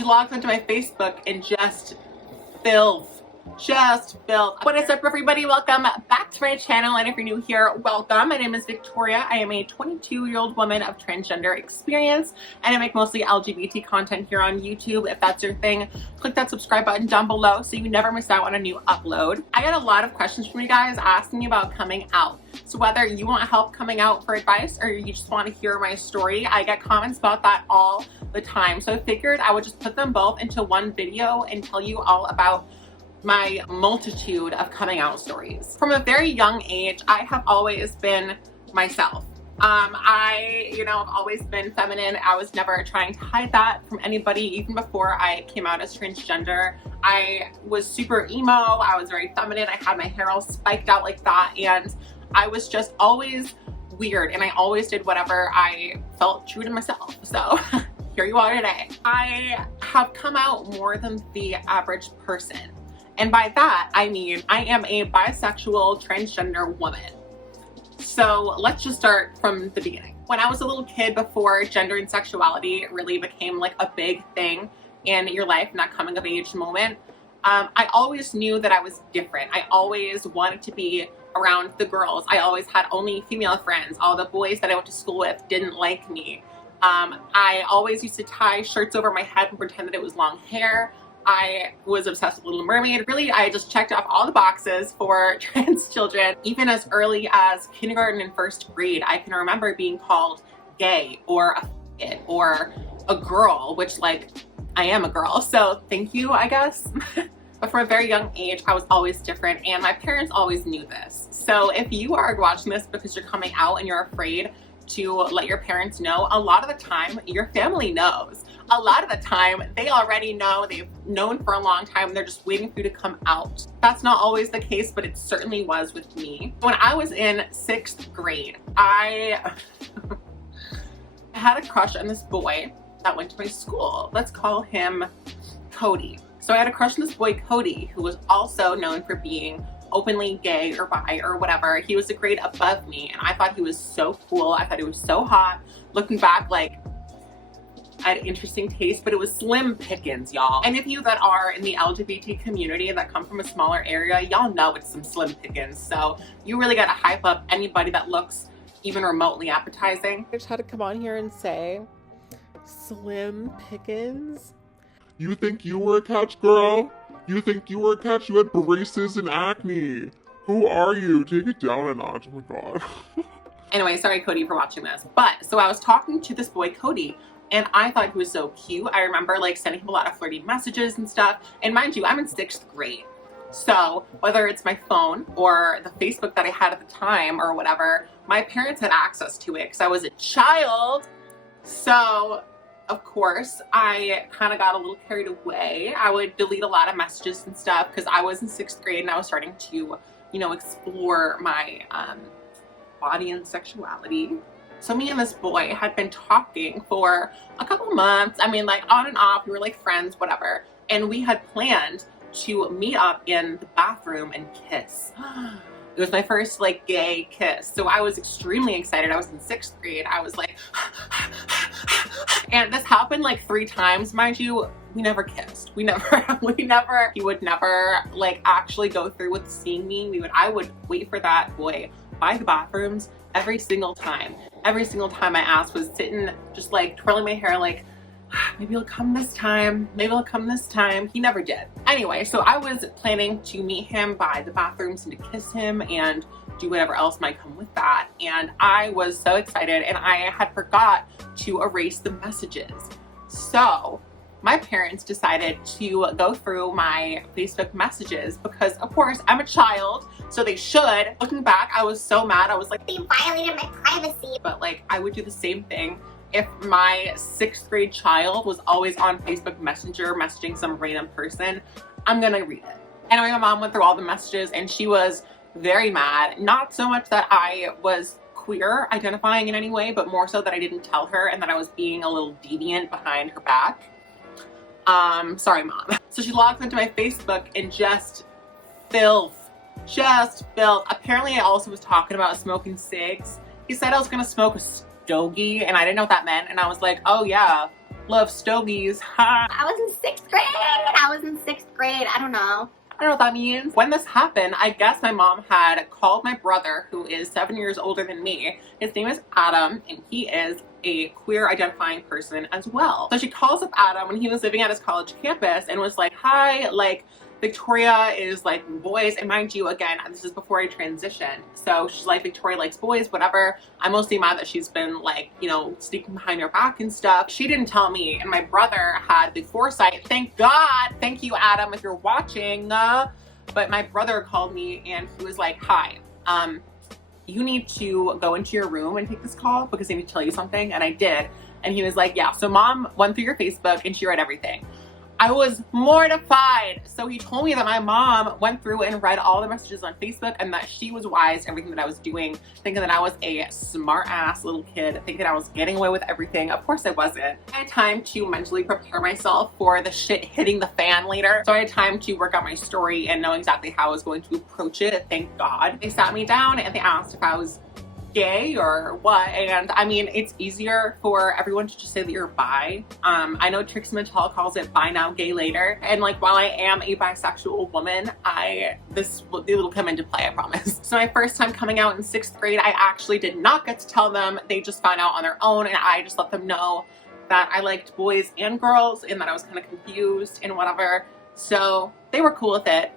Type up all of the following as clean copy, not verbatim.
she logged into my Facebook and just filth. What is up, everybody? Welcome back to my channel, and if you're new here, welcome. My name is Victoria. I am a 22-year-old woman of transgender experience, and I make mostly LGBT content here on YouTube. If that's your thing, click that subscribe button down below so you never miss out on a new upload. I got a lot of questions from you guys asking me about coming out. So whether you want help coming out for advice or you just want to hear my story, I get comments about that all the time. So I figured I would just put them both into one video and tell you all about my multitude of coming out stories. From a very young age, I have always been myself. I've always been feminine. I was never trying to hide that from anybody. Even before I came out as transgender, I was super emo. I was very feminine. I had my hair all spiked out like that, and I was just always weird, and I always did whatever I felt true to myself. So here you are today. I have come out more than the average person. And by that, I mean, I am a bisexual transgender woman. So let's just start from the beginning. When I was a little kid, before gender and sexuality really became like a big thing in your life, in that coming of age moment, I always knew that I was different. I always wanted to be around the girls. I always had only female friends. All the boys that I went to school with didn't like me. I always used to tie shirts over my head and pretend that it was long hair. I was obsessed with Little Mermaid. Really, I just checked off all the boxes for trans children. Even as early as kindergarten and first grade, I can remember being called gay or a kid or a girl, which, like, I am a girl, so thank you, I guess. But from a very young age, I was always different, and my parents always knew this. So if you are watching this because you're coming out and you're afraid to let your parents know, a lot of the time, your family knows. A lot of the time, they already know. They've known for a long time. They're just waiting for you to come out. That's not always the case, but it certainly was with me. When I was in 6th grade, I had a crush on this boy that went to my school. Let's call him Cody. So I had a crush on this boy, Cody, who was also known for being openly gay or bi or whatever. He was a grade above me, and I thought he was so cool. I thought he was so hot. Looking back, like, I had interesting taste, but it was slim pickings, y'all. Any of you that are in the LGBT community that come from a smaller area, y'all know it's some slim pickings. So you really gotta hype up anybody that looks even remotely appetizing. I just had to come on here and say, slim pickings. You think you were a catch, girl? You think you were a catch? You had braces and acne. Who are you? Take it down a notch. Oh my god. Anyway, sorry, Cody, for watching this. But so I was talking to this boy, Cody, and I thought he was so cute. I remember like sending him a lot of flirty messages and stuff. And mind you, I'm in 6th grade. So whether it's my phone or the Facebook that I had at the time or whatever, my parents had access to it because I was a child. So of course, I kind of got a little carried away. I would delete a lot of messages and stuff because I was in 6th grade and I was starting to, explore my body and sexuality. So me and this boy had been talking for a couple months. I mean, like, on and off. We were like friends, whatever. And we had planned to meet up in the bathroom and kiss. It was my first like gay kiss. So I was extremely excited. I was in 6th grade. I was like, and this happened like 3 times, mind you. We never kissed. He would never like actually go through with seeing me. I would wait for that boy by the bathrooms every single time. Every single time my ass was sitting, just like twirling my hair like, maybe he'll come this time. Maybe he'll come this time. He never did. Anyway, so I was planning to meet him by the bathrooms and to kiss him and do whatever else might come with that. And I was so excited, and I had forgot to erase the messages. So my parents decided to go through my Facebook messages because, of course, I'm a child, so they should. Looking back, I was so mad. I was like, they violated my privacy. But like, I would do the same thing if my 6th grade child was always on Facebook Messenger messaging some random person. I'm gonna read it. Anyway, my mom went through all the messages and she was very mad. Not so much that I was queer identifying in any way, but more so that I didn't tell her and that I was being a little deviant behind her back. Sorry, Mom. So she logged into my Facebook and just filth. Apparently I also was talking about smoking cigs. He said I was gonna smoke a stogie and I didn't know what that meant, and I was like, oh yeah, love stogies. Ha! I was in 6th grade. I don't know. I don't know what that means. When this happened, I guess my mom had called my brother, who is 7 years older than me. His name is Adam, and he is a queer identifying person as well. So she calls up Adam when he was living at his college campus and was like, hi, like, Victoria is like boys, and mind you, again, this is before I transitioned. So she's like, Victoria likes boys, whatever. I'm mostly mad that she's been like, you know, sneaking behind her back and stuff. She didn't tell me, and my brother had the foresight. Thank God. Thank you, Adam, if you're watching. But my brother called me and he was like, hi, you need to go into your room and take this call because I need to tell you something. And I did. And he was like, yeah, so mom went through your Facebook and she read everything. I was mortified. So he told me that my mom went through and read all the messages on Facebook and that she was wise to everything that I was doing, thinking that I was a smart ass little kid, thinking I was getting away with everything. Of course I wasn't. I had time to mentally prepare myself for the shit hitting the fan later. So I had time to work out my story and know exactly how I was going to approach it. Thank God. They sat me down and they asked if I was gay or what, and I mean, it's easier for everyone to just say that you're bi. I know Trixie Mattel calls it bi now, gay later, and like, while I am a bisexual woman, this will come into play, I promise. So my first time coming out in 6th grade, I actually did not get to tell them. They just found out on their own, and I just let them know that I liked boys and girls and that I was kind of confused and whatever. So they were cool with it.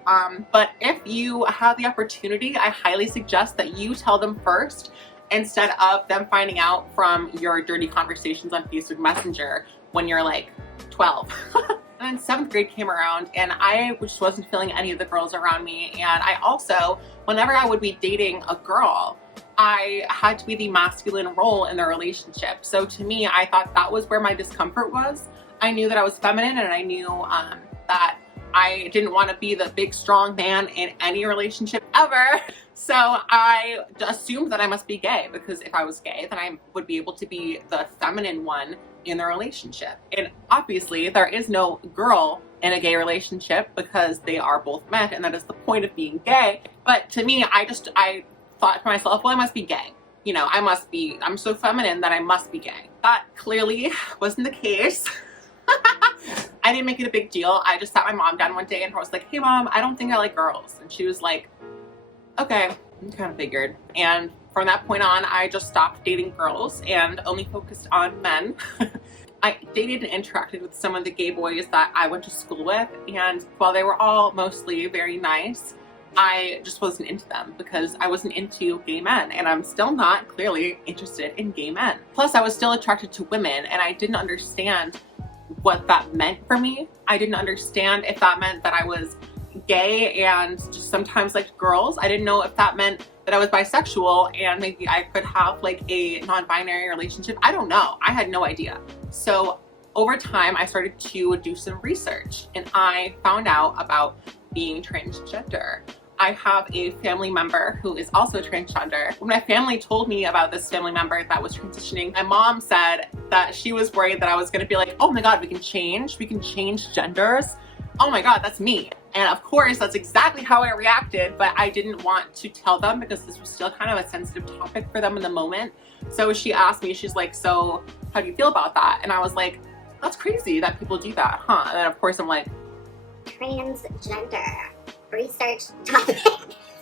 But if you have the opportunity, I highly suggest that you tell them first instead of them finding out from your dirty conversations on Facebook Messenger when you're like 12. And then 7th grade came around and I just wasn't feeling any of the girls around me. And I also, whenever I would be dating a girl, I had to be the masculine role in the relationship. So to me, I thought that was where my discomfort was. I knew that I was feminine and I knew that I didn't want to be the big strong man in any relationship ever. So I assumed that I must be gay, because if I was gay, then I would be able to be the feminine one in the relationship. And obviously there is no girl in a gay relationship because they are both men, and that is the point of being gay. But to me, I thought to myself, well, I must be gay. You know, I'm so feminine that I must be gay. That clearly wasn't the case. I didn't make it a big deal. I just sat my mom down one day and I was like, hey mom, I don't think I like girls. And she was like, okay, I kind of figured. And from that point on, I just stopped dating girls and only focused on men. I dated and interacted with some of the gay boys that I went to school with, and while they were all mostly very nice, I just wasn't into them because I wasn't into gay men, and I'm still not clearly interested in gay men. Plus, I was still attracted to women, and I didn't understand what that meant for me. I didn't understand if that meant that I was gay and just sometimes liked girls. I didn't know if that meant that I was bisexual and maybe I could have like a non-binary relationship. I don't know. I had no idea. So over time, I started to do some research and I found out about being transgender. I have a family member who is also transgender. When my family told me about this family member that was transitioning, my mom said that she was worried that I was gonna be like, oh my God, we can change genders. Oh my God, that's me. And of course, that's exactly how I reacted, but I didn't want to tell them because this was still kind of a sensitive topic for them in the moment. So she asked me, she's like, so how do you feel about that? And I was like, that's crazy that people do that, huh? And then of course I'm like, transgender research topic.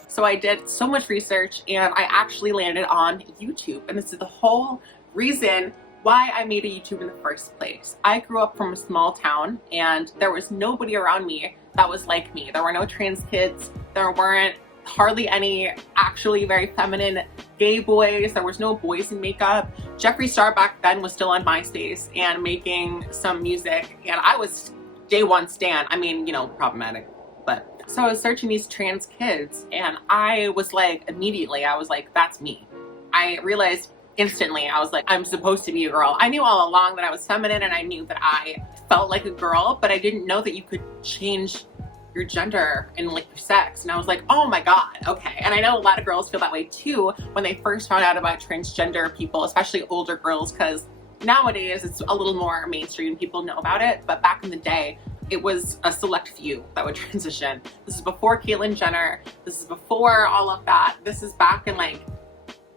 So I did so much research and I actually landed on YouTube. And this is the whole reason why I made a YouTube in the first place. I grew up from a small town and there was nobody around me that was like me. There were no trans kids. There weren't hardly any actually very feminine gay boys. There was no boys in makeup. Jeffree Star back then was still on MySpace and making some music, and I was day one stan. I mean, you know, problematic, but. So I was searching these trans kids and I was like, immediately, I was like, that's me. I realized instantly, I was like, I'm supposed to be a girl. I knew all along that I was feminine and I knew that I felt like a girl, but I didn't know that you could change your gender and like your sex. And I was like, oh my God, okay. And I know a lot of girls feel that way too when they first found out about transgender people, especially older girls, because nowadays it's a little more mainstream, people know about it, but back in the day, it was a select few that would transition. This is before Caitlyn Jenner. This is before all of that. This is back in like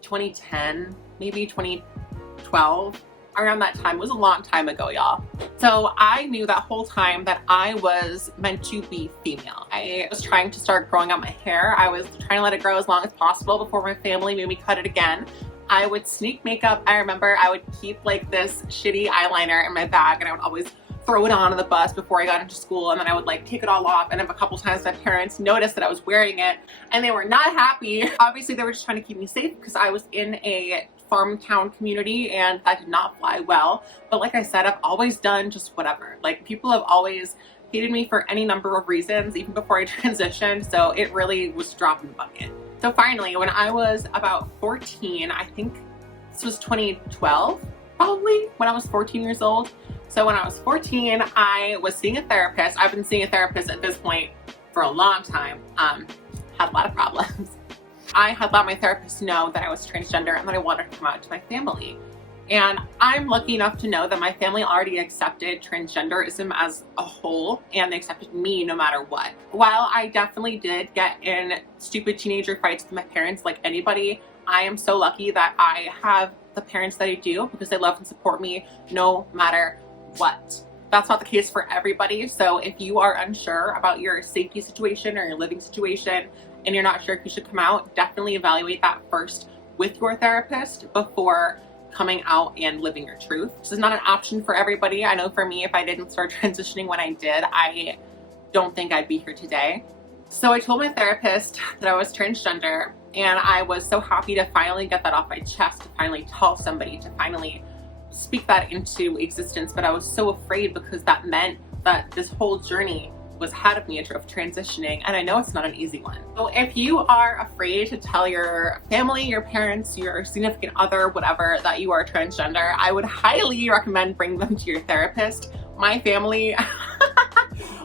2010, maybe 2012. around that time. It was a long time ago, y'all. So I knew that whole time that I was meant to be female. I was trying to start growing out my hair. I was trying to let it grow as long as possible before my family made me cut it again. I would sneak makeup. I remember I would keep like this shitty eyeliner in my bag, and I would always throw it on the bus before I got into school, and then I would like take it all off. And then a couple times my parents noticed that I was wearing it and they were not happy. Obviously they were just trying to keep me safe because I was in a farm town community and that did not fly well. But like I said, I've always done just whatever. Like, people have always hated me for any number of reasons, even before I transitioned. So it really was a drop in the bucket. So finally, when I was about 14, I think this was 2012, probably, when I was 14 years old. So when I was 14, I was seeing a therapist. I've been seeing a therapist at this point for a long time. Had a lot of problems. I had let my therapist know that I was transgender and that I wanted to come out to my family. And I'm lucky enough to know that my family already accepted transgenderism as a whole, and they accepted me no matter what. While I definitely did get in stupid teenager fights with my parents like anybody, I am so lucky that I have the parents that I do because they love and support me no matter what. That's not the case for everybody. So if you are unsure about your safety situation or your living situation and you're not sure if you should come out, definitely evaluate that first with your therapist before coming out and living your truth. This is not an option for everybody. I know for me, if I didn't start transitioning when I did, I don't think I'd be here today. So I told my therapist that I was transgender, and I was so happy to finally get that off my chest, to finally tell somebody, to finally speak that into existence. But I was so afraid because that meant that this whole journey was ahead of me of transitioning, and I know it's not an easy one. So if you are afraid to tell your family, your parents, your significant other, whatever, that you are transgender, I would highly recommend bringing them to your therapist. My family,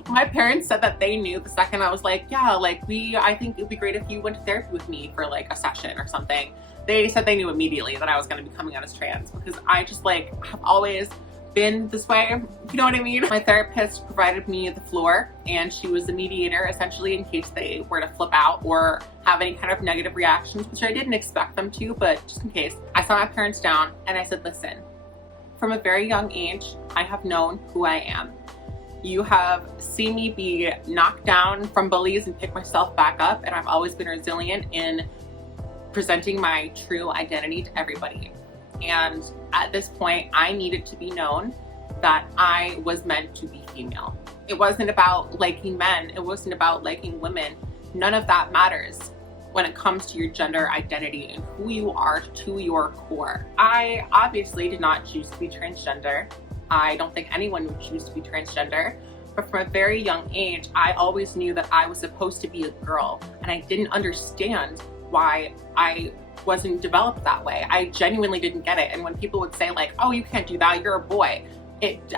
my parents said that they knew the second I was like, yeah, like I think it'd be great if you went to therapy with me for like a session or something. They said they knew immediately that I was going to be coming out as trans because I just like have always been this way, you know what I mean? My therapist provided me the floor, and she was the mediator essentially in case they were to flip out or have any kind of negative reactions, which I didn't expect them to, but just in case. I sat my parents down and I said, listen, from a very young age, I have known who I am. You have seen me be knocked down from bullies and pick myself back up, and I've always been resilient in presenting my true identity to everybody. And at this point, I needed to be known that I was meant to be female. It wasn't about liking men. It wasn't about liking women. None of that matters when it comes to your gender identity and who you are to your core. I obviously did not choose to be transgender. I don't think anyone would choose to be transgender. But from a very young age, I always knew that I was supposed to be a girl, and I didn't understand why I wasn't developed that way. I genuinely didn't get it. And when people would say like, oh, you can't do that, you're a boy,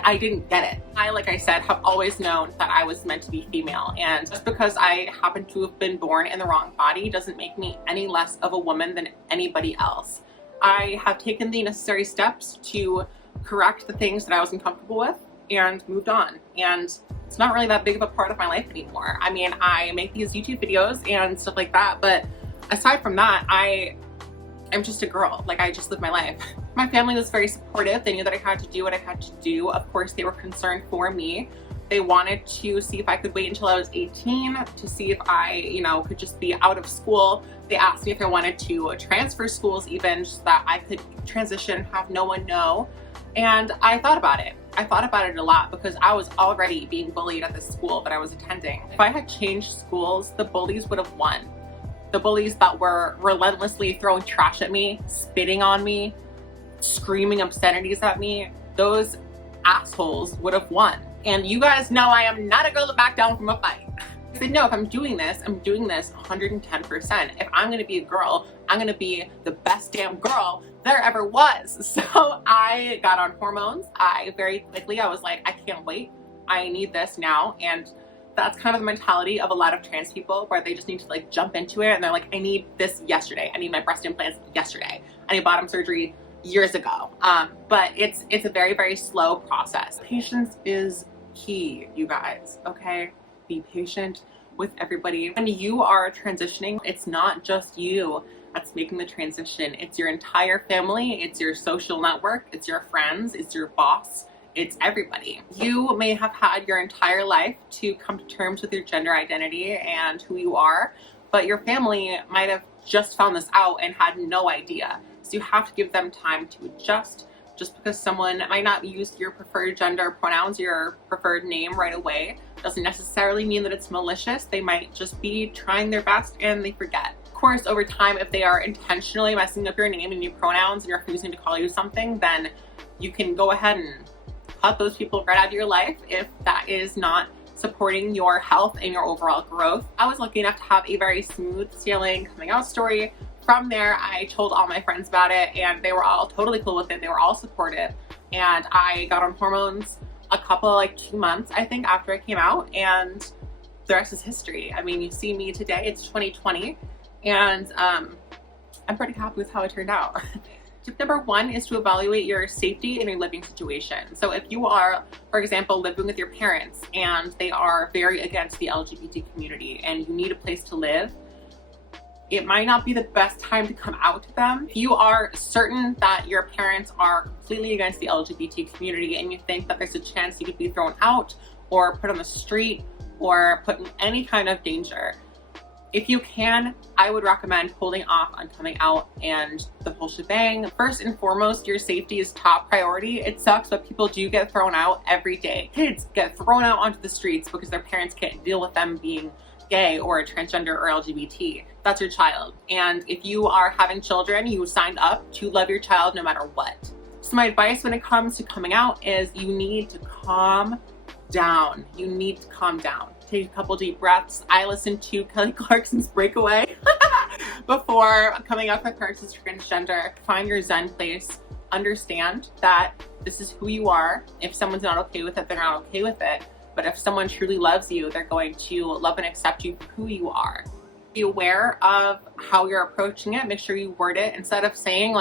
I didn't get it. I, like I said, have always known that I was meant to be female. And just because I happen to have been born in the wrong body doesn't make me any less of a woman than anybody else. I have taken the necessary steps to correct the things that I wasn't comfortable with and moved on. And it's not really that big of a part of my life anymore. I mean, I make these YouTube videos and stuff like that, but aside from that, I'm just a girl. Like, I just live my life. My family was very supportive. They knew that I had to do what I had to do. Of course, they were concerned for me. They wanted to see if I could wait until I was 18 to see if I, could just be out of school. They asked me if I wanted to transfer schools even, just so that I could transition, have no one know. And I thought about it. I thought about it a lot because I was already being bullied at the school that I was attending. If I had changed schools, the bullies would have won. The bullies that were relentlessly throwing trash at me, spitting on me, screaming obscenities at me, those assholes would have won. And you guys know I am not a girl to back down from a fight. I said, no, if I'm doing this 110%. If I'm gonna be a girl, I'm gonna be the best damn girl there ever was. So I got on hormones. I was like, I can't wait. I need this now. And that's kind of the mentality of a lot of trans people, where they just need to like jump into it, and they're like, I need this yesterday. I need my breast implants yesterday. I need bottom surgery years ago. But it's a very, very slow process. Patience is key, you guys, okay? Be patient with everybody. When you are transitioning, it's not just you that's making the transition. It's your entire family, it's your social network, it's your friends, it's your boss, it's everybody. You may have had your entire life to come to terms with your gender identity and who you are, but your family might have just found this out and had no idea. So you have to give them time to adjust. Just because someone might not use your preferred gender pronouns, your preferred name right away, doesn't necessarily mean that it's malicious. They might just be trying their best and they forget. Of course, over time, if they are intentionally messing up your name and your pronouns and refusing to call you something, then you can go ahead and cut those people right out of your life if that is not supporting your health and your overall growth. I was lucky enough to have a very smooth sailing coming out story. From there, I told all my friends about it and they were all totally cool with it. They were all supportive. And I got on hormones a couple, 2 months, I think, after I came out, and the rest is history. I mean, you see me today, it's 2020, and I'm pretty happy with how it turned out. Tip number 1 is to evaluate your safety in your living situation. So if you are, for example, living with your parents and they are very against the LGBT community and you need a place to live, it might not be the best time to come out to them. If you are certain that your parents are completely against the LGBT community and you think that there's a chance you could be thrown out or put on the street or put in any kind of danger, if you can, I would recommend holding off on coming out and the whole shebang. First and foremost, your safety is top priority. It sucks, but people do get thrown out every day. Kids get thrown out onto the streets because their parents can't deal with them being gay or transgender or LGBT. That's your child. And if you are having children, you signed up to love your child no matter what. So my advice when it comes to coming out is you need to calm down. You need to calm down. Take a couple deep breaths. I listened to Kelly Clarkson's Breakaway before coming out with my parents as transgender. Find your zen place. Understand that this is who you are. If someone's not okay with it, they're not okay with it. But if someone truly loves you, they're going to love and accept you for who you are. Be aware of how you're approaching it. Make sure you word it instead of saying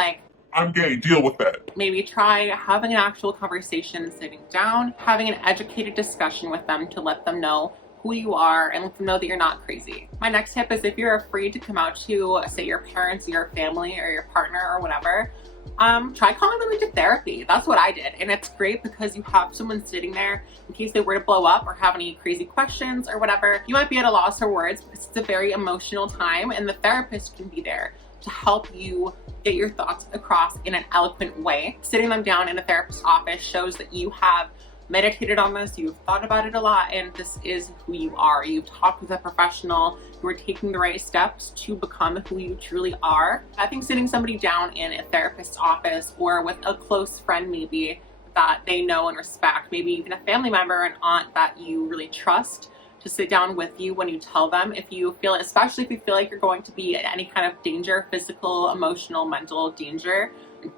I'm gay, deal with it. Maybe try having an actual conversation and sitting down, having an educated discussion with them to let them know who you are and let them know that you're not crazy. My next tip is if you're afraid to come out to, say, your parents, your family, or your partner or whatever, try calling them into therapy. That's what I did. And it's great because you have someone sitting there in case they were to blow up or have any crazy questions or whatever. You might be at a loss for words because it's a very emotional time, and the therapist can be there to help you get your thoughts across in an eloquent way. Sitting them down in a therapist's office shows that you have meditated on this, you've thought about it a lot, and this is who you are. You've talked with a professional, you are taking the right steps to become who you truly are. I think sitting somebody down in a therapist's office or with a close friend maybe that they know and respect, maybe even a family member, an aunt that you really trust, to sit down with you when you tell them. If you feel, especially if you feel like you're going to be in any kind of danger, physical, emotional, mental danger,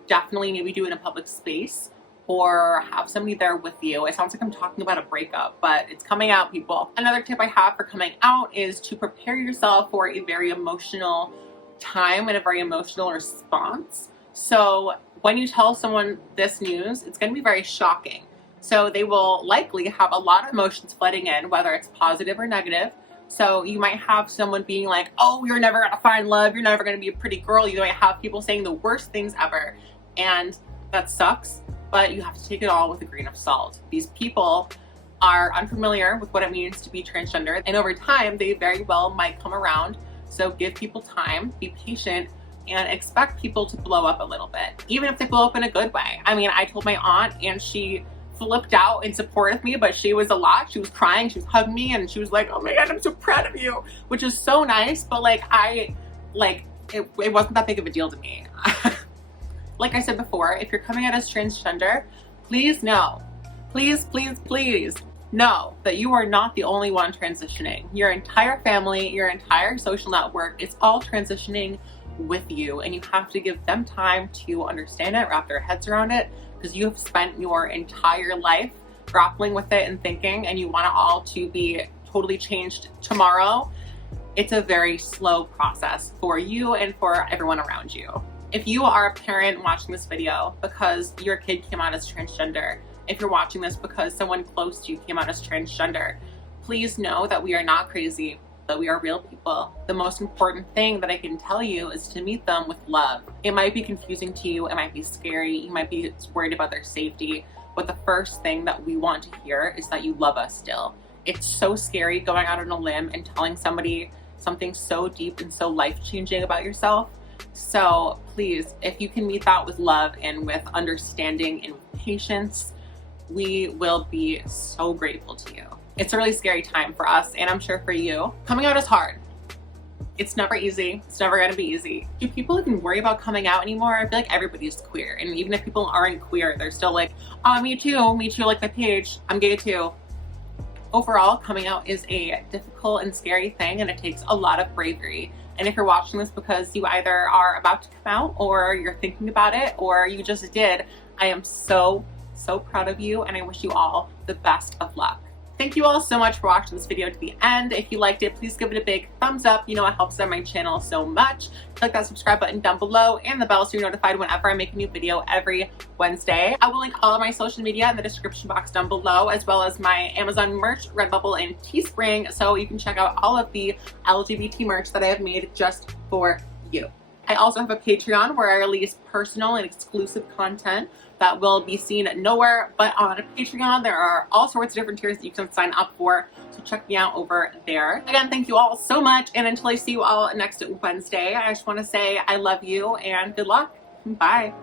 definitely maybe do it in a public space or have somebody there with you. It sounds like I'm talking about a breakup, but it's coming out, people. Another tip I have for coming out is to prepare yourself for a very emotional time and a very emotional response. So when you tell someone this news, it's going to be very shocking. So they will likely have a lot of emotions flooding in, whether it's positive or negative. So you might have someone being like, oh, you're never gonna find love, you're never gonna be a pretty girl. You might have people saying the worst things ever. And that sucks, but you have to take it all with a grain of salt. These people are unfamiliar with what it means to be transgender, and over time, they very well might come around. So give people time, be patient, and expect people to blow up a little bit, even if they blow up in a good way. I mean, I told my aunt and she flipped out in support of me, but she was a lot. She was crying, she was hugging me, and she was like, oh my God, I'm so proud of you, which is so nice. But it wasn't that big of a deal to me. Like I said before, if you're coming out as transgender, please know, please know that you are not the only one transitioning. Your entire family, your entire social network is all transitioning with you, and you have to give them time to understand it, wrap their heads around it, because you have spent your entire life grappling with it and thinking, and you want it all to be totally changed tomorrow. It's a very slow process for you and for everyone around you. If you are a parent watching this video because your kid came out as transgender, if you're watching this because someone close to you came out as transgender, please know that we are not crazy. that we are real people. The most important thing that I can tell you is to meet them with love. It might be confusing to you, it might be scary, you might be worried about their safety, but the first thing that we want to hear is that you love us still. It's so scary going out on a limb and telling somebody something so deep and so life-changing about yourself. So please, if you can meet that with love and with understanding and patience, we will be so grateful to you. It's a really scary time for us, and I'm sure for you. Coming out is hard. It's never easy. It's never gonna be easy. Do people even worry about coming out anymore? I feel like everybody's queer, and even if people aren't queer, they're still like, oh, me too, like my page, I'm gay too. Overall, coming out is a difficult and scary thing, and it takes a lot of bravery. And if you're watching this because you either are about to come out, or you're thinking about it, or you just did, I am so proud of you, and I wish you all the best of luck. Thank you all so much for watching this video to the end. If you liked it, please give it a big thumbs up. You know it helps out my channel so much. Click that subscribe button down below and the bell so you're notified whenever I make a new video every Wednesday. I will link all of my social media in the description box down below, as well as my Amazon merch, Redbubble, and Teespring, so you can check out all of the LGBT merch that I have made just for you. I also have a Patreon where I release personal and exclusive content that will be seen nowhere but on Patreon. There are all sorts of different tiers that you can sign up for, so check me out over there. Again, thank you all so much, and until I see you all next Wednesday, I just want to say I love you and good luck. Bye.